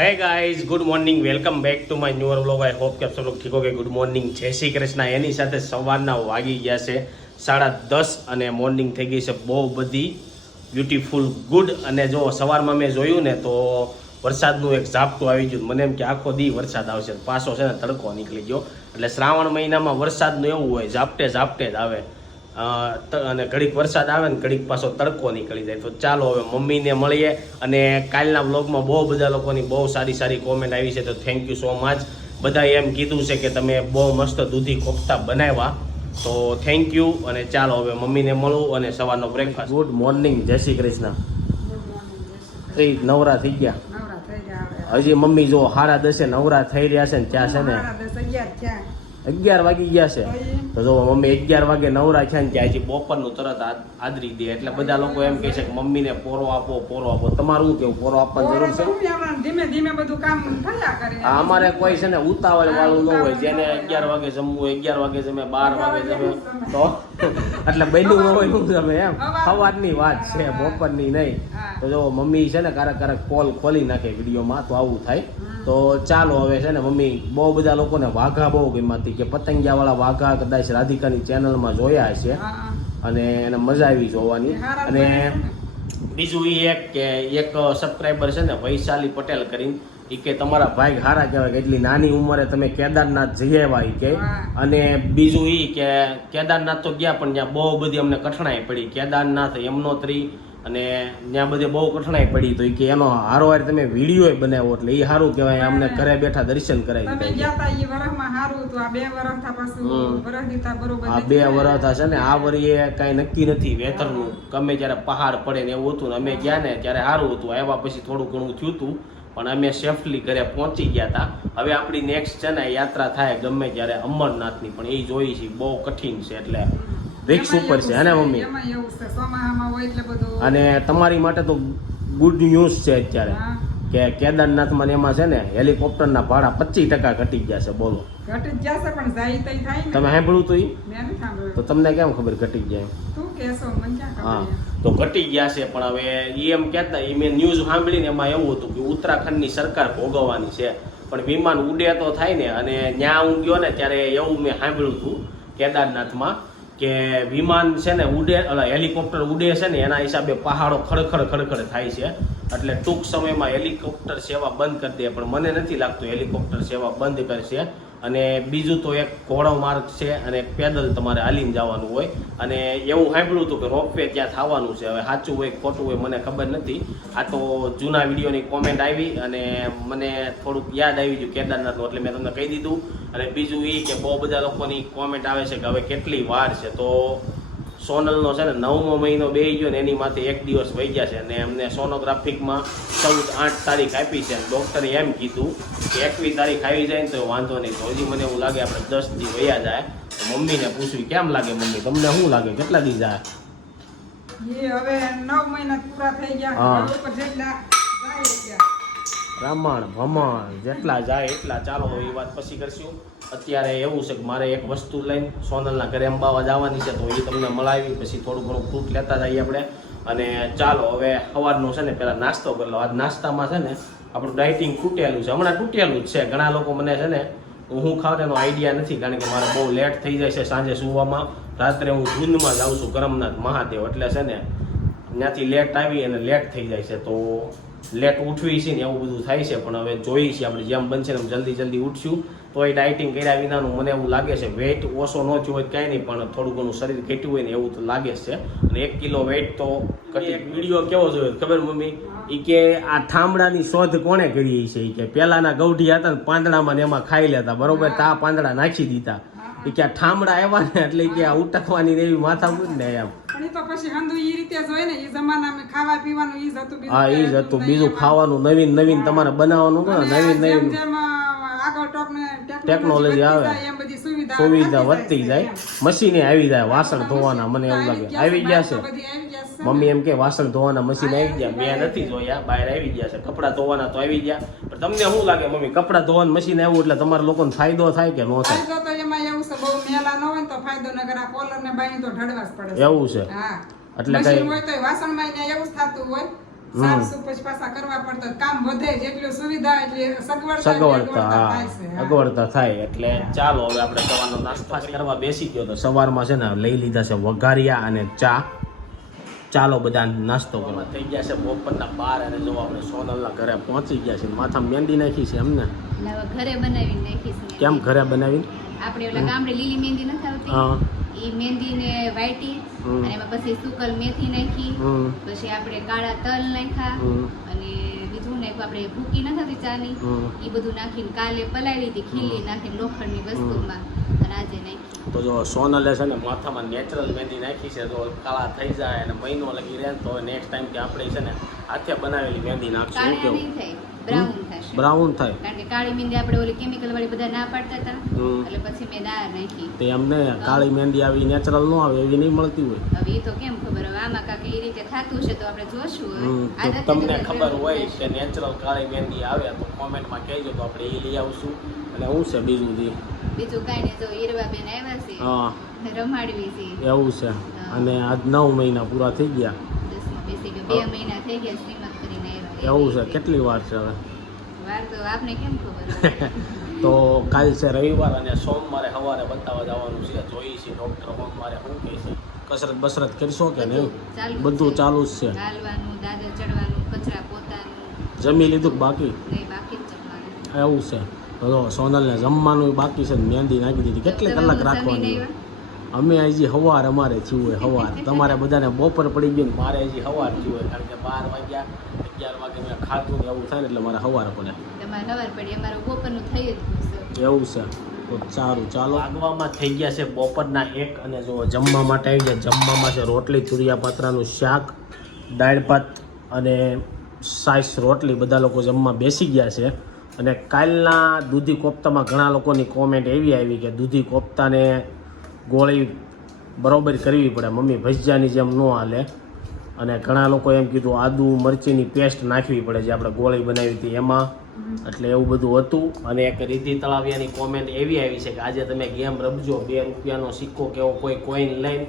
Hey guys good morning welcome back to my newer vlog I hope કે આપ સબ log ઠીક કે good morning જય શ્રી કૃષ્ણ. એની સાથે સવારના વાગી ગયા છે સાડા દસ અને મોર્નિંગ થઈ ગઈ છે બહુ બધી બ્યુટીફુલ ગુડ અને જો સવારમાં મેં જોયું ને તો વરસાદનું એક ઝાપટું આવી ગયું. મને એમ કે આખો દી વરસાદ આવશે. પાછો છે ને તડકો નીકળી ગયો. એટલે શ્રાવણ મહિનામાં વરસાદનું એવું હોય, ઝાપટે ઝાપટે જ આવે. અને ઘડીક વરસાદ આવે ને ઘડીક પાછો તડકો નીકળી જાય. તો ચાલો હવે મમ્મીને મળીએ અને કાલના બ્લોગમાં બહુ બધા લોકોની બહુ સારી સારી કોમેન્ટ આવી છે. તો થેન્ક યુ સો મચ બધાએ એમ કીધું છે કે તમે બહુ મસ્ત દૂધી કોફતા બનાવ્યા. તો થેન્ક યુ અને ચાલો હવે મમ્મીને મળું અને સવારનો બ્રેકફાસ્ટ ગુડ મોર્નિંગ જય શ્રી કૃષ્ણ. થઈ નવરા થઈ ગયા. નવરા થઈ ગયા હવે. હજી મમ્મી જો હારા દસે નવરા થઈ રહ્યા છે ને ત્યાં છે ને. અગિયાર. વાગી ગયા છે. તો જો મમ્મી અગિયાર વાગે નવરા છે ને ત્યાં હજી બપોરનું તરત આદરી દે. એટલે બધા લોકો એમ કહે છે કે મમ્મીને પોરો આપો પોરો આપો. તમારું શું કેવું? પોરો આપવાની જરૂર છે? પોરો તો હું આપણે ધીમે ધીમે બધું કામ કરે. અમારે કોઈ છે ને ઉતાવળ વાળું ન હોય. જેને અગિયાર વાગે જમવું હોય અગિયાર વાગે જમે બાર વાગે જમે તો એટલે બન્યું ન હોયનું જમે એમ. સવારની વાત છે બપોરની નહીં. તો જો મમ્મી છે ને ક્યારેક ક્યારેક કોલ ખોલી નાખે વિડીયોમાં તો આવું થાય. તો ચાલો હવે છે ને મમ્મી બહુ બધા લોકોને વાઘા બહુ ગમાતી કે પતંગિયાવાળા વાઘા કદાચ રાધિકાની ચેનલમાં જોયા હશે. હા. અને એને મજા આવી જોવાની. અને છે. બીજું એ એક કે એક સબસ્ક્રાઈબર છે ને વૈશાલી પટેલ કરીને એ કે તમારા ભાઈ હારા કહેવાય કે એટલી નાની ઉંમરે તમે કેદારનાથ જઈ આવ્યા કે. અને બીજું એ કે કેદારનાથ તો ગયા પણ ત્યાં બહુ બધી અમને કઠણાઈ પડી. કેદારનાથ યમનોત્રી અને ત્યાં બધે બહુ કઠણાઈ પડી તો કે એનો હારો તમે વીડિયો બનાવ્યો એટલે એ સારું કહેવાય અમને ઘરે બેઠા દર્શન કરાવી તમે ગયા હારું હતું. આ બે વરસ થા પાછું હમ. વરસ બરોબર આ બે વર્ષ થશે ને આ વરીએ કાંઈ નક્કી નથી વેતરનું ગમે જ્યારે પહાડ પડે ને એવું હતું ને અમે ગયા ને ત્યારે સારું હતું આવ્યા પછી થોડું ઘણું થયું હતું પણ અમે સેફલી ઘરે પહોંચી ગયા હતા હવે આપણી નેક્સ્ટ છે ને યાત્રા થાય ગમે ત્યારે અમરનાથની પણ એ જોઈ છે બહુ કઠિન છે એટલે રિક્સ ઉપર છે અને મમ્મી? અને તમારી માટે તો ગુડ ન્યૂઝ છે અત્યારે. કે કેદારનાથમાં એમાં છે ને હેલિકોપ્ટરના ભાડા પચીસ ટકા ઘટી ગયા છે બોલો. તમે સાંભળ્યું તું એ. તો તમને કેમ ખબર ઘટી જાય હા તો ઘટી ગયા છે પણ હવે ઈ એમ કહેતા ઈ મેં ન્યૂઝ સાંભળીને એમાં એવું હતું કે ઉત્તરાખંડની સરકાર ભોગવવાની છે પણ વિમાન ઉડે તો થાય ને અને ત્યાં હું ગયો ને ત્યારે એવું મેં સાંભળ્યું હતું કેદારનાથમાં કે વિમાન છે ને ઉડે હેલિકોપ્ટર ઉડે છે ને, એના હિસાબે પહાડો ખડખડ ખડખડ થાય છે. એટલે ટૂંક સમયમાં હેલિકોપ્ટર સેવા બંધ કરી દે. પણ મને નથી લાગતું હેલિકોપ્ટર સેવા બંધ કરશે. અને બીજું તો એક ઘોડો માર્ગ છે અને પેદલ તમારે હાલીને જવાનું હોય. અને એવું સાંભળ્યું હતું કે રોપવે ત્યાં થવાનું છે. હવે સાચું હોય ખોટું હોય મને ખબર નથી. આ તો જૂના વિડીયોની કોમેન્ટ આવી અને મને થોડુંક યાદ આવી ગયું કેદારનાથનું, એટલે મેં તમને કહી દીધું. અને બીજું એ કે બહુ બધા લોકોની કોમેન્ટ આવે છે કે હવે કેટલી વાર છે. તો સોનલનો છે ને નવમો મહિનો બે ગયો ને એની માથે એક દિવસ વહી ગયા છે અને એમને સોનોગ્રાફિકમાં ચૌદ આઠ તારીખ આપી છે. ડૉક્ટરે એમ કીધું કે એકવીસ તારીખ આવી જાય ને તો વાંધો નહીં. તો હજી મને એવું લાગે આપણે દસ દી વયા જાય. તો મમ્મીને પૂછ્યું કેમ લાગે મમ્મી? તમને શું લાગે? કેટલા દી જાય? એટલા. ભમણ જેટલા જાય એટલા ચાલો એ વાત પછી કરશું. અત્યારે એવું છે કે મારે એક વસ્તુ લઈને સોનલના ઘરે અંબાવા જવાની છે, તો એ તમને મળાવી, પછી થોડું ઘણું ફ્રૂટ લેતા જઈએ આપણે. અને ચાલો, હવે સવારનો છે ને પહેલાં નાસ્તો કરી લો આજ નાસ્તામાં છે ને, આપણું ડાયટિંગ તૂટેલું છે. હમણાં તૂટેલું જ છે. ઘણા લોકો મને છે ને, હું ખાવ એનો આઈડિયા નથી, કારણ કે મારે બહુ લેટ થઈ જાય છે સાંજે સુવામાં. રાત્રે હું ધૂંધમાં જાઉં છું કરમનાથ મહાદેવ. એટલે છે ને, ત્યાંથી લેટ આવી અને લેટ થઈ જાય છે. તો લેટ ઉઠવી છે ને એવું બધું થાય છે પણ હવે જોઈએ છીએ આપણે જેમ બનશે એમ જલ્દી જલ્દી ઉઠશું. તો એ ડાયટિંગ કર્યા વિનાનું મને એવું લાગે છે વેઇટ ઓછો ન થયો હોય કાંઈ નહીં પણ થોડું ઘણું શરીર ઘટ્યું હોય ને એવું તો લાગે છે. અને એક કિલો વેઇટ તો એક વીડિયો કેવો જોયો ખબર મમ્મી? એ કે આ થાંભડાની શોધ કોણે કરી છે? એ કે પહેલાના ગૌઢી હતા ને પાંદડામાં ને એમાં ખાઈ લેતા બરોબર? તા પાંદડા નાખી દીધા. એ કે આ ઠામડા આવ્યા ને એટલે કે આ ઉટકવાની ને એવી માથા ને એમ પણ તો પછી હંધુ ઈ રીતે જ હોય ને ઈ જમાનામાં ખાવા પીવાનું ઈ જ હતું બીજું હા એ જ હતું. બીજું ખાવાનું નવીન નવીન તમારે બનાવવાનું ને નવીન નવીન ટેકનોલોજી આવે. સુવિધા વધતી જાય મશીને આવી જાય વાસણ ધોવાના મને એવું લાગે. આવી ગયા છે. મમ્મી એમ કે વાસણ ધોવાના મશીન આવી ગયા. મેં નથી જોયા બહાર આવી ગયા છે. કપડાં ધોવાના તો આવી ગયા. પણ તમને શું લાગે મમ્મી કપડાં ધોવાનું મશીન આવ્યું એટલે તમારા લોકોને ફાયદો થાય કે ન થાય? એવું છે એટલે કઈ- હોય વાસણમાં એવું થતું અગવડતા થાય એટલે ચાલો હવે આપણે સવારનો નાસ્તો કરવા બેસી ગયો તો સવારમાં છે ને લઈ લીધા છે વઘારિયા અને ચા. ચાલો બધા નાસ્તો કરવા. થઈ ગયા છે બપોરના બાર અને જો આપણે સોનલના ઘરે પહોંચી ગયા છે માથા મહેંદી નાખી છે એમને. ઘરે બનાવી નાખી મેં. કેમ ઘરે બનાવી આપણે ઓલા ગામડે લીલી મહેંદી નથી આવતી? હા. એ મહેંદી ને વાટી અને એમાં પછી સુકલ મેથી નાખી પછી આપણે કાળા તલ નાખ્યા અને બીજું નાખ્યું આપણે ભૂકી નથી આવતી ચાની. એ બધું નાખીને કાલે પલાળી હતી ખીલી નાખીને લોખંડની વસ્તુમાં અને આજે નાખી. તો જો સોનલે છે ને માથામાં નેચરલ મહેંદી નાખી છે તો કાળા થઈ જાય અને મહિનો લગી રહે તો નેક્સ્ટ ટાઈમ કે આપણે છે ને હાથે બનાવેલી મહેંદી નાખશું. કેવું? બ્રાઉન થાય. કારણ કે કાળી મહેંદી આપણે ઓલી કેમિકલ વાળી બધા ના પાડતા હતા. એટલે પછી મેં ના નાખી. તે અમને કાળી મહેંદી આવી નેચરલ નો આવે એવી નહીં મળતી હોય. હવે એ તો કેમ ખબર? હવે આમાં કાક એ રીતે થાતું છે તો આપણે જોશું તમને ખબર હોય કે નેચરલ કાળી મહેંદી આવે તો કોમેન્ટમાં કહેજો તો આપણે એ લઈ આવશું. અને હું છે બીજું દી? બીજું કાંઈ નહીં જો આવ્યા છે હા. રમાડવી છે. એવું છે. અને આજ નવ મહિના પૂરા થઈ ગયા. બે મહિના થઈ ગયા શ્રીમત કરીને આવ્યા એવું છે. કેટલી વાર છે હવે? વાર તો આપને કેમ ખબર? તો કાલ છે રવિવાર અને સોમવારે સવારે બતાવવા જવાનું છે. જોઈએ છે ડૉક્ટર સોમવારે શું કહે છે. કસરત બસરત કરશો કે નહીં? બધું ચાલુ જ છે. ચાલવાનું ચડવાનું કચરા પોતાનું. જમી લીધું કે બાકી? નહીં બાકી જ જમવાનું. એવું છે. તો સોનલને જમવાનું બાકી છે મહેંદી નાખી દીધી. કેટલી કલાક રાખવાની? અમે હજી હવાર અમારે થયું હોય હવાર. તમારે બધાને બપોર પડી ગયું ને મારે હજી હવાર થયું હોય. કારણ કે બાર વાગ્યા અગિયાર વાગે મેં ખાધું એવું થાય ને એટલે મારે હવાર પડે. તમારે નવાર પડી અમારું બપોરનું થઈ જ ગયું છે. એવું છે. તો સારું ચાલો. આગવામાં થઈ ગયા છે બપોરના એક અને જો જમવા માટે આવી ગયા. જમવામાં છે રોટલી તુરિયા પાત્રાનું શાક દાળ ભાત અને સાઈસ રોટલી. બધા લોકો જમવા બેસી ગયા છે. અને કાલના દૂધી કોફતામાં ઘણા લોકોની કોમેન્ટ એવી આવી કે દૂધી કોફતાને ગોળી બરાબર કરવી પડે. મમ્મી ભજીયાની જેમ ન હાલે. અને ઘણા લોકો એમ કીધું, આદુ મરચીની પેસ્ટ નાખવી પડે જે આપણે ગોળી બનાવી હતી એમાં. એટલે એવું બધું હતું. અને એક રીતિ તળાવિયાની કોમેન્ટ એવી આવી છે કે આજે તમે ગેમ રમજો, બે રૂપિયાનો સિક્કો કે એવો કોઈ કોઈન લઈને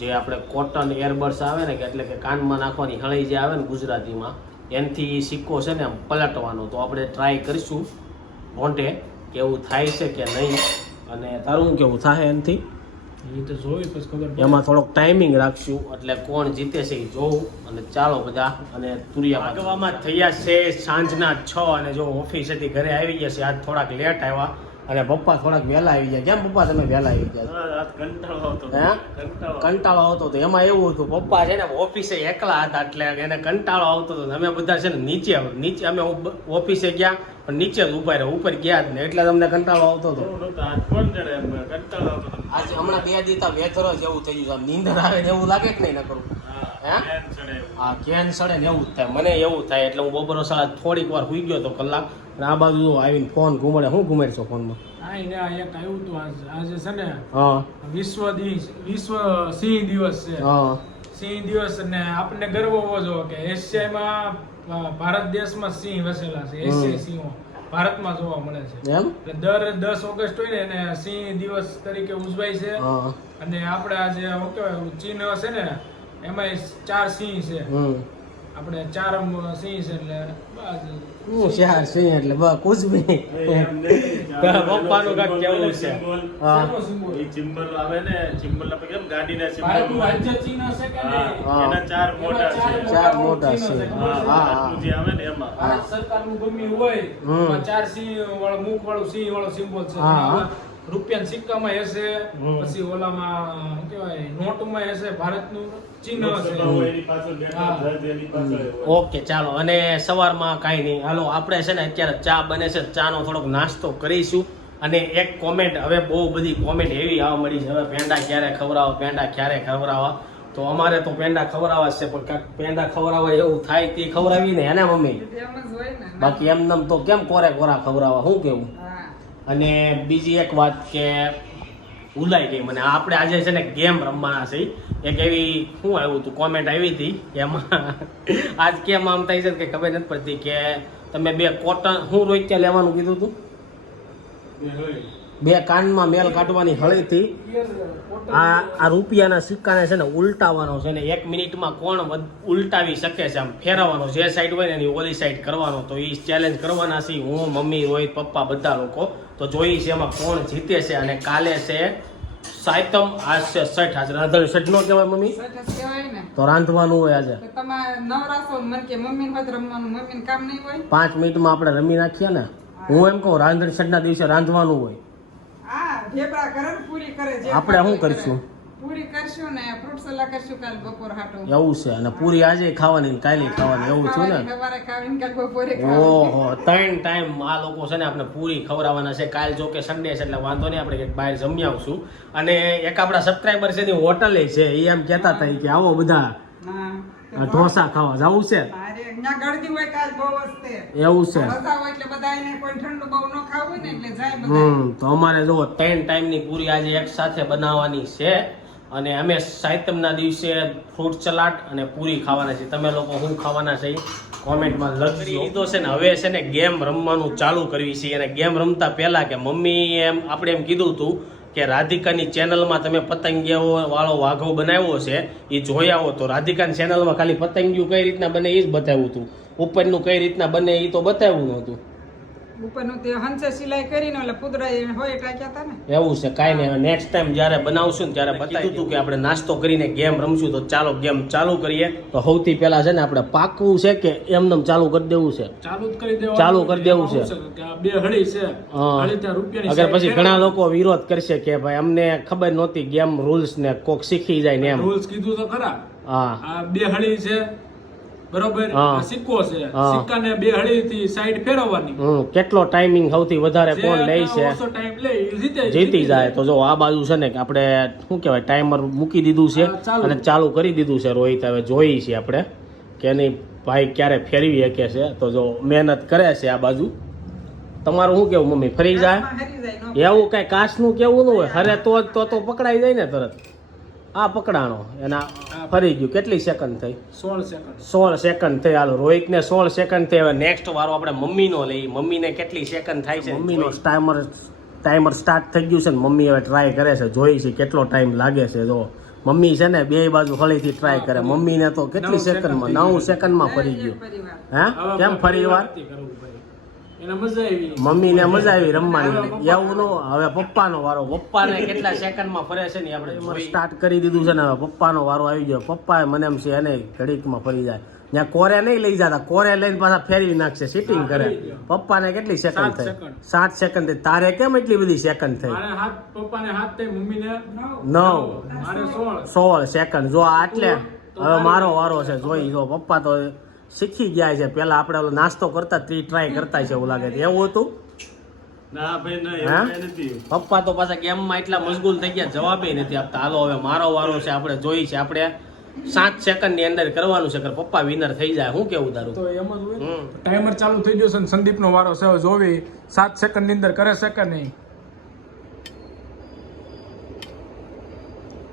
જે આપણે કોટન એરબડ્સ આવે ને કે એટલે કે કાનમાં નાખવાની હળી જે આવે ને ગુજરાતીમાં એનાથી સિક્કો છે ને આમ પલટવાનો. તો આપણે ટ્રાય કરીશું. મોઢે કે એવું થાય છે કે નહીં. અને તારું કેવું થાય એનાથી? એ તો જોયું પછી ખબર. એમાં થોડોક ટાઈમિંગ રાખશું. એટલે કોણ જીતે છે એ જોવું અને ચાલો બધા. અને તુરિયા આગવામાં થયા છે સાંજના છ અને જો ઓફિસેથી ઘરે આવી ગયા છે. આજ થોડાક લેટ આવ્યા. અને પપ્પા થોડાક વહેલા આવી ગયા કેમ પપ્પા તમે વહેલા આવી ગયા કંટાળો આવતો હતો. કંટાળો. આવતો હતો. એમાં એવું હતું પપ્પા છે ને ઓફિસે એકલા હતા એટલે એને કંટાળો આવતો હતો. અમે બધા છે ને નીચે નીચે અમે ઓફિસે ગયા પણ નીચે જ ઊભા રહ્યા. ઉપર ગયા જ ને એટલે તમને કંટાળો આવતો હતો. આજ હમણાં બે દીતા વેથરો જેવું થઈ ગયું નીંદર આવે ને એવું લાગે કે નહીં ન કરું હા, ઘેન. સડે ને એવું જ થાય. મને એવું થાય એટલે હું બપોરો સાડા થોડીક વાર સુઈ ગયો હતો કલાક. અને આ બાજુ આવીને ફોન ઘુમાડે. શું ફોનમાં? આજ. આજે છે ને વિશ્વ વિશ્વ સિંહ દિવસ છે. સિંહ દિવસ અને આપણને ગર્વ હોવો જોઈએ કે એશિયામાં ભારત દેશમાં સિંહ વસેલા છે. એશિયાઈ સિંહો ભારતમાં જોવા મળે છે. એટલે દર દસ ઓગસ્ટ હોય ને એને સિંહ દિવસ તરીકે ઉજવાય છે. અને આપણે આજે ચિહ્ન છે ને એમાં ચાર સિંહ છે. આપણે ચાર સિંહ છે એટલે બસ. હું શહેર સિંહ એટલે બસ કુછ ભી પપ્પાનું કાક કેવું છે. હા. એ ચિમ્બલ આવે ને ચિમ્બલ ના કેમ ગાડીના ચિમ્બલ રાજ્ય ચિહ્ન છે કે? એના ચાર મોટા છે. ચાર મોટા છે. હા, હા. જે આવે ને એમાં. ભારત સરકારનું ગમે હોય. ચાર સિંહ વાળું મુખ વાળો સિંહ વાળો સિમ્બોલ છે. હા. રૂપિયા સિક્કામાં હશે. પછી ઓલામાં શું કહેવાય નોટમાં હશે ભારતનું ચિહ્ન લોકસભા હોય હશે. ઓકે ચાલો. અને સવારમાં કાંઈ નહીં. હાલો આપણે છે ને અત્યારે ચા બને છે ચાનો થોડોક નાસ્તો કરીશું. અને એક કોમેન્ટ હવે બહુ બધી કોમેન્ટ એવી આવવા મળી છે. હવે પેંડા ક્યારે ખવડાવો પેંડા ક્યારે ખવડાવવા? તો અમારે તો પેંડા ખવડાવવા છે પણ ક્યાંક પેંડા ખવડાવવા એવું થાય તે ખવડાવી ને એને મમ્મી બાકી એમ તો કેમ કોરે કોરા ખવડાવવા શું કેવું? અને બીજી એક વાત કે ભૂલાઈ ગઈ મને. આપણે આજે છે ને ગેમ રમવાના છે એક એવી શું આવ્યું હતું કોમેન્ટ આવી હતી એમાં આજ કેમ આમ થાય છે કે ખબર નથી પડતી કે તમે બે કોટન હું રોહિત ત્યાં લેવાનું કીધું હતું બે કાનમાં મેલ કાઢવાની હળીથી આ આ રૂપિયાના સિક્કાને છે ને ઉલટાવવાનો છે ને એક મિનિટમાં કોણ ઉલટાવી શકે છે આમ ફેરવવાનો જે સાઈડ હોય ને એની ઓલી સાઈડ કરવાનો તો એ ચેલેન્જ કરવાના છે હું મમ્મી રોહિત પપ્પા બધા લોકો. તો જોઈ છે એમાં કોણ જીતે છે અને કાલે છે સાયતમ આજ છે સઠ આજે રાંધણ સઠ નો કહેવાય મમ્મી. ને. તો રાંધવાનું હોય આજે. તો તમારે નવરાશો મને કે મમ્મી ને રમવાનું મમ્મી કામ નહીં હોય? પાંચ મિનિટમાં આપણે રમી નાખીએ ને. હું એમ કહું રાંધણ સઠના દિવસે રાંધવાનું હોય. આપણે શું કરીશું? પૂરી કરશું ને ફ્રૂટ સલાડ કરશું કાલ બપોર હાટું. એવું છે અને પૂરી આજે ખાવાની ને કાલે ખાવાની એવું છે ને? સવારે ખાવીને કાલ બપોરે ઓહો ત્રણ ટાઈમ આ લોકો છે ને આપણે પૂરી ખવડાવવાના છે. કાલ જો કે સન્ડે છે એટલે વાંધો નહીં આપણે કંઈક બહાર જમી આવશું. અને એક આપણા સબસ્ક્રાઈબર છે એની હોટલ છે એ એમ કહેતા હતા કે આવો બધા ઢોસા ખાવા જવું છે? એવું છે. ન ને તો અમારે જો ત્રણ ટાઈમની પૂરી આજે એક સાથે બનાવવાની છે. અને અમે સાહિત્યમના દિવસે ફ્રૂટ ચલાટ અને પૂરી ખાવાના છે તમે લોકો શું ખાવાના છે કોમેન્ટમાં લખજો. લીધો છે ને, હવે છે ને ગેમ રમવાનું ચાલુ કરવી છે. અને ગેમ રમતા પહેલાં કે મમ્મી એમ, આપણે એમ કીધું હતું કે રાધિકાની ચેનલમાં તમે પતંગિયાઓ વાળો વાઘો બનાવ્યો છે એ જોઈ આવો તો રાધિકાની ચેનલમાં ખાલી પતંગિયું કઈ રીતના બને એ જ બતાવ્યું હતું ઉપરનું કઈ રીતના બને એ તો બતાવ્યું નહોતું. ઉપરનું તે હંસે સિલાઈ કરીને એટલે પુદરા હોય ટાક્યા હતા ને? એવું છે કાંઈ નહીં. નેક્સ્ટ ટાઈમ જ્યારે બનાવશું ને ત્યારે બતાવી હતું કે આપણે નાસ્તો કરીને ગેમ રમશું તો ચાલો ગેમ ચાલુ કરીએ. તો સૌથી પહેલા છે ને આપણે પાકવું છે કે એમને ચાલુ કરી દેવું છે? ચાલુ જ કરી દેવાનું ચાલુ કરી દેવું છે. શું કે આ બે હળી છે. હા. અગર પછી ઘણા લોકો વિરોધ કરશે કે ભાઈ અમને ખબર નહોતી ગેમ રૂલ્સ ને કોક શીખી જાય ને એમ. રૂલ્સ કીધું તો ખરા. હા. બે હળી છે. બરોબર? સિક્કો છે. સિક્કાને બે હળીથી સાઈડ ફેરવવાની. હમ કેટલો ટાઈમિંગ સૌથી વધારે કોણ લે છે? ઓછો ટાઈમ લે જીતે જીતી જાય. તો જો આ બાજુ છે ને કે આપણે શું કહેવાય ટાઈમર મૂકી દીધું છે અને ચાલુ કરી દીધું છે રોહિત હવે જોઈ છે આપણે કે નહીં ભાઈ ક્યારે ફેરવી શકે છે. તો જો મહેનત કરે છે આ બાજુ. તમારું શું કેવું મમ્મી ફરી જાય? એવું કઈ કાચનું કેવું ન હોય? હરે તો જ તો તો પકડાઈ જાય ને તરત. આ પકડાણો એના ફરી ગયું. કેટલી સેકન્ડ થઈ? સોળ સેકન્ડ સોળ સેકન્ડ થઈ. હાલો રોહિતને સોળ સેકન્ડ થઈ. હવે નેક્સ્ટ વારો આપણે મમ્મીનો લઈ મમ્મીને કેટલી સેકન્ડ થાય છે? મમ્મીનો ટાઈમર ટાઈમર સ્ટાર્ટ થઈ ગયું છે ને મમ્મી હવે ટ્રાય કરે છે. જોઈ છે કેટલો ટાઈમ લાગે છે. જો મમ્મી છે ને બે બાજુ ફળીથી ટ્રાય કરે. મમ્મીને તો કેટલી સેકન્ડમાં નવ સેકન્ડમાં ફરી ગયું. હે? કેમ ફરી વાર? એને ને મમ્મીને મજા આવી રમવાની. એવું નો હવે પપ્પાનો વારો. પપ્પાને કેટલા સેકન્ડમાં ફરે છે ને આપણે સ્ટાર્ટ કરી દીધું છે ને હવે પપ્પાનો વારો આવી ગયો. પપ્પાએ મને એમ છે એને ઘડીકમાં ફરી જાય. ત્યાં કોરે નહીં લઈ જતા કોરે લઈને પાછા ફેરવી નાખશે સિટિંગ કરે. પપ્પાને કેટલી સેકન્ડ થઈ? સાત સેકન્ડ થઈ. તારે કેમ એટલી બધી સેકન્ડ થઈ? નવ. સોળ. સેકન્ડ જો આટલે હવે મારો વારો છે. જોઈ જો પપ્પા તો શીખી ગયા છે. પેલા આપણે ઓલો નાસ્તો કરતા ત્રી ટ્રાય કરતા છે એવું લાગે છે. એવું હતું? ના ના પપ્પા તો પાછા ગેમમાં એટલા મશગુલ થઈ ગયા જવાબે નથી આપતા. હાલો હવે મારો વારો છે આપણે જોઈ છે. આપણે સાત સેકન્ડની અંદર કરવાનું છે કે પપ્પા વિનર થઈ જાય હું કેવું તારું તો એમ જ હોય ટાઈમર ચાલુ થઈ ગયો છે ને સંદીપનો વારો છે હવે જોવી. સાત સેકન્ડની અંદર કરે છે કે નહીં?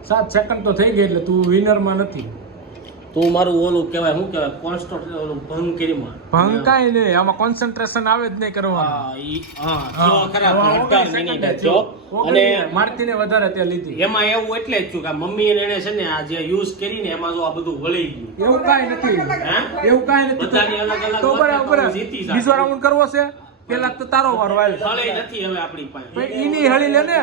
સાત સેકન્ડ તો થઈ ગઈ એટલે તું વિનરમાં નથી. તું મારું ઓલું કહેવાય શું કહેવાય કોન્સ્ટન્ટ ઓલું ભંગ કરીમાં ભંગ કાઈ નહીં આમાં કોન્સન્ટ્રેશન આવે જ નહીં કરવાનું. હા, જો ખરા અઢાર મિનિટ. થયો. અને મારતીને વધારે ત્યાં લીધી. એમાં એવું એટલે જ થયું કે મમ્મી એને છે ને આ જે યુઝ કરીને એમાં જો આ બધું વળી ગયું. એવું કાઈ નથી. હે? એવું કાઈ નથી. તો બરાબર. જીતી બીજો રાઉન્ડ કરવો છે? પેલા તો તારો વાર હાલ હળી નથી હવે આપણી પાસે. પણ ઈની હળી લે ને.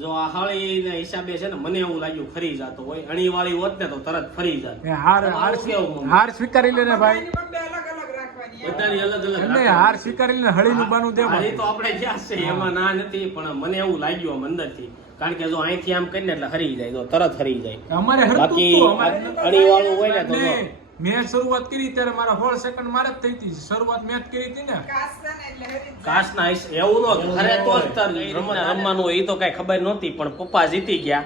જો આ હળીના હિસાબે છે ને મને એવું લાગ્યું ફરી જાતો હોય. અણી વાળી હોત ને તો તરત ફરી જાય હાર હાર સ્વીકારી લે ને ભાઈ. અલગ અલગ બધાની અલગ અલગ એમને હાર સ્વીકારી લે હળીનું બાનું દે હા, તો આપણે જ્યાં છે એમાં ના નથી પણ મને એવું લાગ્યું અંદરથી કારણ કે જો અહીંથી આમ કરીને એટલે હરી જાય તો તરત હરી જાય. અમારે બાકી અણી વાળું હોય ને તો ને, મેં શરૂઆત કરી ત્યારે મારા હોળ સેકન્ડ મારે જ થઈ હતી. શરૂઆત મેં જ કરી હતી ને. હિસ- એવું નો ખરે તો રમવાનું હોય એ તો કઈ ખબર નહોતી પણ પપ્પા જીતી ગયા.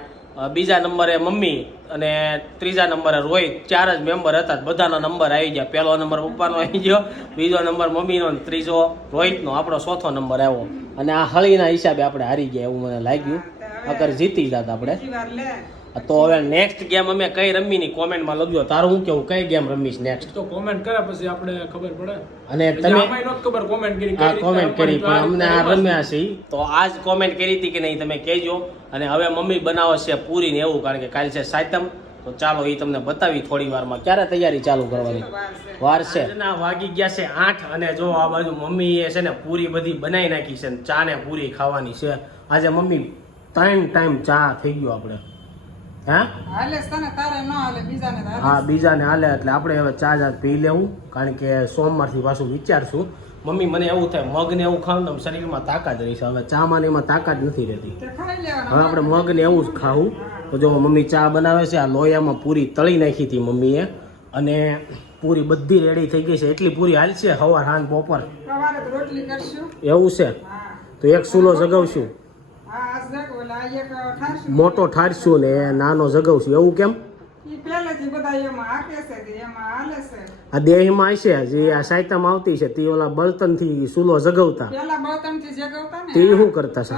બીજા નંબરે મમ્મી અને ત્રીજા નંબરે રોહિત ચાર જ મેમ્બર હતા બધાના નંબર આવી ગયા. પહેલો નંબર પપ્પાનો આવી ગયો બીજો નંબર મમ્મીનો ત્રીજો રોહિતનો. આપણો ચોથો નંબર આવ્યો. અને આ હળીના હિસાબે આપણે હારી ગયા એવું મને લાગ્યું. અગર જીતી જાત આપણે. તો હવે નેક્સ્ટ ગેમ અમે કઈ રમી ની કોમેન્ટમાં લખજો. તારું હું કેવું? કઈ ગેમ રમીશ નેક્સ્ટ તો કોમેન્ટ કરે પછી આપણે ખબર પડે. અને તમે ખબર કોમેન્ટ કરી હા કોમેન્ટ કરી પણ અમને આ રમ્યા છે તો આજ કોમેન્ટ કરી હતી કે નહીં તમે કહેજો. અને હવે મમ્મી બનાવે છે પૂરી ને એવું કારણ કે કાલ છે સાતમ. તો ચાલો એ તમને બતાવી થોડી વારમાં. ક્યારે તૈયારી ચાલુ કરવાની? વાર છે. ના વાગી ગયા છે આઠ અને જો આ બાજુ મમ્મી એ છે ને પૂરી બધી બનાવી નાખી છે ચા ને પૂરી ખાવાની છે. આજે મમ્મી ત્રણ ટાઈમ ચા થઈ ગયો આપણે. હા? બીજાને હાલે હા બીજાને હાલે એટલે આપણે હવે ચા જા પી લેવું કારણ કે સોમવારથી પાછું વિચારશું. મમ્મી મને એવું થાય મગ ને એવું ખાવું ને શરીરમાં તાકાત રહેશે હવે ચામાં ને એમાં તાકાત નથી રહેતી. તે હવે આપણે મગ ને એવું જ ખાવું. તો જો મમ્મી ચા બનાવે છે આ લોયામાં પૂરી તળી નાખી હતી મમ્મીએ. અને પૂરી બધી રેડી થઈ ગઈ છે. એટલી પૂરી હાલશે હવાર હાન બપોર. એવું છે? તો એક સુલો જગાવશું હા આજ દેખ ઓલા આ એક ઠારશું મોટો ઠારશું ને નાનો જગાવશું એવું કેમ? આ દેહમાં હશે જે આ સાયતામાં આવતી છે તે ઓલા બળતણથી સુલો જગાવતા. તે શું કરતા છે?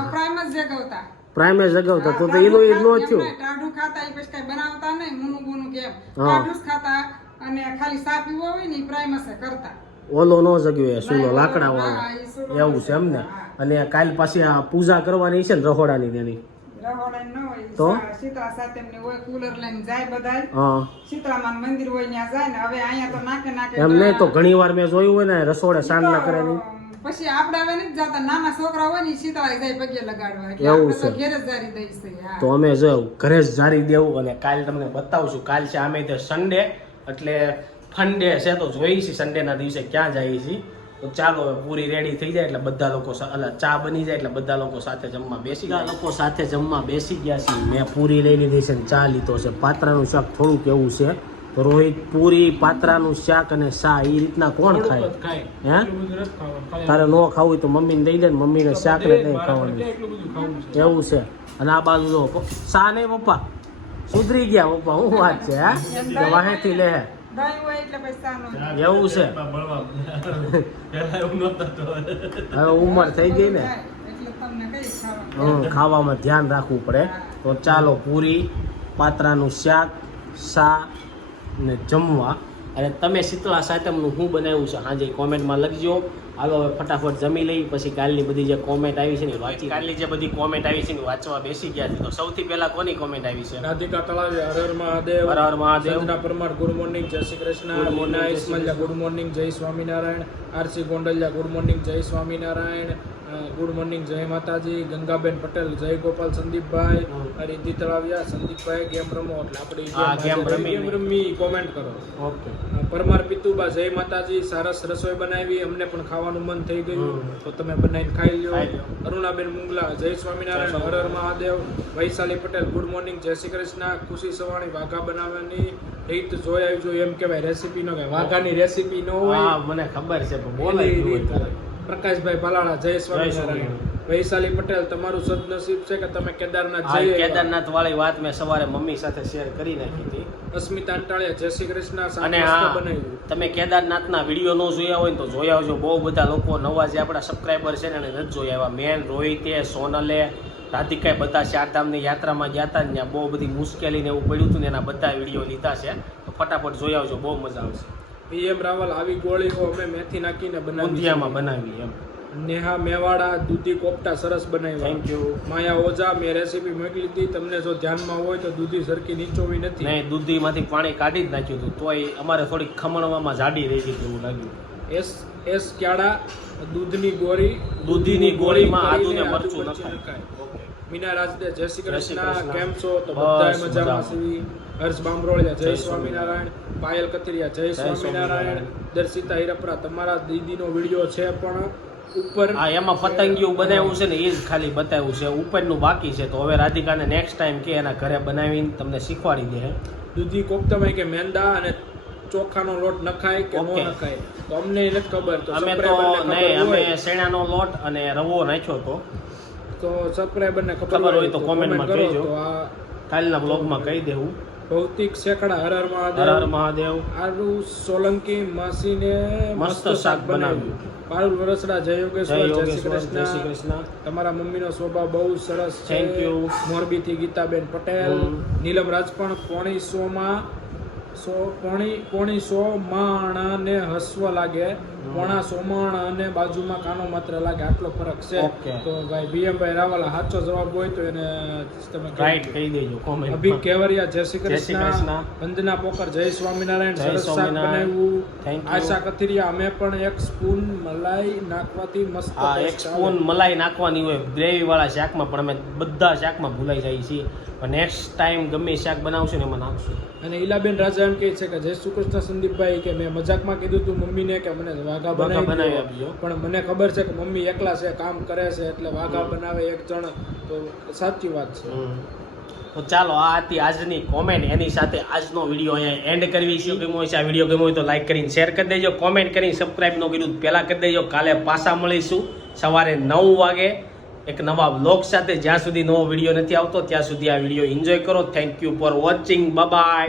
પ્રાઇમ જગાવતા. તો તો એનું એ ન થયું. ટાઢું ખાતા એ પછી કઈ બનાવતા નહીં મૂનું બૂનું કેમ હા. ટાઢું ખાતા અને ખાલી સા પીવો હોય ને પ્રાઇમ કરતા. ઓલો નો જગ્યો સુલો લાકડા વાળો એવું છે એમ ને? અને કાલ પાછી આ પૂજા કરવાની છે ને રહોડાની તેની. તો? શીતળા સાતમની હોય કુલર લઈને જાય બધાય. હા. શીતળામાન મંદિર હોય ત્યાં જાય ને હવે અહીંયા તો નાકે નાકે એમ તો ઘણી વાર મેં જોયું હોય ને રસોડે સાંજના કરે પછી આપણે હવે નથી જતા. નાના છોકરા હોય ને શીતળા જાય પગે લગાડવા. એટલે એવું તો છે. ઘેર જ જારી દઈશું તો અમે જો ઘરે જ જારી દેવું અને કાલ તમને બતાવશું. કાલ છે અમે તે સન્ડે એટલે ફંડે છે તો જોઈ છે સન્ડેના દિવસે ક્યાં જઈએ છીએ. તો ચાલો હવે પૂરી રેડી થઈ જાય એટલે બધા લોકો સા- ચા બની જાય એટલે બધા લોકો સાથે જમવા બેસી ગયા. લોકો સાથે જમવા બેસી ગયા છે. મેં પૂરી લઈ લીધી છે ને ચા લીધો છે. પાત્રાનું શાક થોડુંક એવું છે. તો રોહિત પૂરી પાત્રાનું શાક અને શા એ રીતના કોણ ખાય? હે? એટલું તારે ન ખાવું હોય તો મમ્મીને દઈ દે ને મમ્મીને શાક ને નહીં ખાવાનું. એટલું એવું છે. અને આ બાજુ જો શા નહીં પપ્પા. સુધરી ગયા પપ્પા. હું વાત છે હા? કે વાહેથી લે હે. હોય એટલે પછી ચા એવું છે. હવે. ઉંમર થઈ ગઈ ને? એટલે તમને કઈ ખાવાનું? હમ, ખાવામાં ધ્યાન રાખવું પડે. તો ચાલો પૂરી પાત્રાનું શાક સા ને જમવા. અને તમે શીતળા સાતમનું શું બનાવ્યું છે સાંજે કોમેન્ટમાં લખજો. હાલો હવે ફટાફટ જમી લઈ પછી કાલની બધી જે કોમેન્ટ આવી છે ને વાંચી કાલની જે બધી કોમેન્ટ આવી છે ને એ વાંચવા બેસી ગયા છે. તો સૌથી પહેલા કોની કોમેન્ટ આવી છે? Radhika તળાવે Har Har Mahadev Har Har Mahadev. Chandra Parmar good morning Jai Shri Krishna Mona Ismailiya good morning Jai Swaminarayan RC Gondaliya good morning Jai Swaminarayan good morning જય માતાજી ગંગાબેન પટેલ જય ગોપાલ સંદીપભાઈ રિદ્ધિ તળાવ્યા સંદીપભાઈ ગેમ રમો એટલે આપણે ગેમ રમી. ગેમ રમી કોમેન્ટ કરો. Okay. Parmar પિતુબા જય માતાજી સરસ રસોઈ બનાવી અમને પણ ખાવાનું મન થઈ ગયું તો તમે બનાવીને ખાઈ લ્યો. અરુણાબેન મુંગલા જય સ્વામિનારાયણ હર હર મહાદેવ વૈશાલી પટેલ ગુડ મોર્નિંગ જય શ્રી કૃષ્ણ ખુશી સવાણી વાઘા બનાવવાની રીત જોઈ આવી જોઈએ એમ કહેવાય રેસીપી નો કહેવાય. વાઘાની રેસીપી નો હોય મને ખબર છે પણ બોલાય. પ્રકાશભાઈ પલાળા જય સ્વામિનારાયણ સ્વામિનારાયણ. વૈશાલી પટેલ તમારું સદનસીબ છે કે તમે કેદારનાથ જઈ કેદારનાથ વાળી વાત મેં સવારે મમ્મી સાથે શેર કરી નાખી હતી. અસ્મિતા અંટાળિયા જય શ્રી કૃષ્ણ અને હા તમે કેદારનાથના વીડિયો ન જોયા હોય ને તો જોયા આવજો. બહુ બધા લોકો નવા જે આપણા સબસ્ક્રાઈબર છે ને એને નથી જોયા એવા. મેન રોહિતે સોનલે રાધિકાએ બધા ચારધામની યાત્રામાં ગયા હતા ને ત્યાં બહુ બધી મુશ્કેલી ને એવું પડ્યું હતું ને એના બધા વીડિયો લીધા છે. તો ફટાફટ જોઈ આવજો બહુ મજા આવશે. પીએમ રાવલ આવી ગોળીઓ અમે મેથી નાખીને બનાવી બનાવી એમ. નેહા મેવાડા દૂધી કોપટા સરસ બનાવ્યા. થેન્ક યુ માયા ઓઝા મેં રેસીપી મોકલી હતી. તમને જો ધ્યાનમાં હોય તો દૂધી સરખી નીચોવી નથી. નહીં દૂધીમાંથી પાણી કાઢી જ નાખ્યું હતું. તોય અમારે થોડીક ખમણવામાં જાડી રહી ગઈ તેવું એવું લાગ્યું. એસ એસ ક્યાડા દૂધની ગોળી. દૂધીની ગોળીમાં કરીને આદુ ને આદુ મરચું નખાય. મીના રાજદે જય શ્રી કૃષ્ણ. કેમ છો? તો બધા બધાય મજામાં મજામાં. હર્ષ બામરોળિયા જય જય સ્વામિનારાયણ. પાયલ કથિરિયા જય સ્વામિનારાયણ. દર્શિતા હિરપરા તમારા દીદીનો વીડિયો છે પણ ઉપર. હા એમાં પતંગિયું બનાવ્યું છે ને એ જ ખાલી બતાવ્યું છે. ઉપરનું બાકી છે. તો હવે રાધિકાને નેક્સ્ટ ટાઈમ કે એના ઘરે બનાવીને તમને શીખવાડી દે દૂધી કોફતામાં કે મેંદા અને ચોખાનો લોટ નખાય કે ન નખાય? તો અમને નથી ખબર. તો અમે તો નહીં અમે શેણાનો લોટ અને રવો નાખ્યો હતો. તો સબસ્ક્રાઈબર ને ખબર હોય તો કોમેન્ટમાં કહેજો. તો આ કાલના બ્લોગમાં કહી દેવું. ભૌતિક શેકડા હર હર હર હર મહાદેવ. મહાદેવ આરુ સોલંકી માસીને મસ્ત શાક બનાવ્યું. પારુલ વરસડા જય યોગેશ્વર જય શ્રી કૃષ્ણ. તમારા મમ્મીનો સ્વભાવ બહુ સરસ છે. Thank you. મોરબીથી ગીતાબેન પટેલ. નીલમ રાજપણ પોણી સો માં સો પોણી પોણી સો માણને હસવા લાગે. પોણા સોમણ અને બાજુમાં કાનો માત્ર લાગે આટલો ફરક છે. તો ભાઈ બીએમભાઈ ભાઈ સાચો જવાબ હોય તો એને તમે રાઈટ કહી દેજો કોમેન્ટ અભિક કેવરિયા જય શ્રી કૃષ્ણ. કૃષ્ણ. વંદના પોકર જય સ્વામિનારાયણ સરસ શાક બનાવ્યું. આશા કથિરિયા અમે પણ એક સ્પૂન મલાઈ નાખવાથી મસ્ત હા એક સ્પૂન મલાઈ નાખવાની હોય. ગ્રેવી વાળા શાકમાં પણ અમે બધા શાકમાં ભૂલાઈ જાય છીએ. પણ નેક્સ્ટ ટાઈમ ગમે શાક બનાવશું ને એમાં નાખશું. અને ઈલાબેન રાજા એમ કહે છે કે જય શ્રી કૃષ્ણ સંદીપભાઈ કે મેં મજાકમાં કીધું તું મમ્મીને કે મને વાઘા બનાવી આપજો. પણ મને ખબર છે કે મમ્મી એકલા છે કામ કરે છે એટલે વાઘા બનાવે એક જણ તો સાચી વાત છે. તો ચાલો આ હતી આજની કોમેન્ટ એની સાથે આજનો વીડિયો અહીંયા એન્ડ કરવી છે. ગમ્યો હોય છે આ વીડિયો ગમ્યો હોય તો લાઈક કરીને શેર કરી દેજો. કોમેન્ટ કરીને સબસ્ક્રાઈબ ન કર્યું પહેલાં કરી દેજો. કાલે પાછા મળીશું સવારે નવ વાગે એક નવા બ્લોગ સાથે. જ્યાં સુધી નવો વીડિયો નથી આવતો ત્યાં સુધી આ વીડિયો એન્જોય કરો. Thank you for watching bye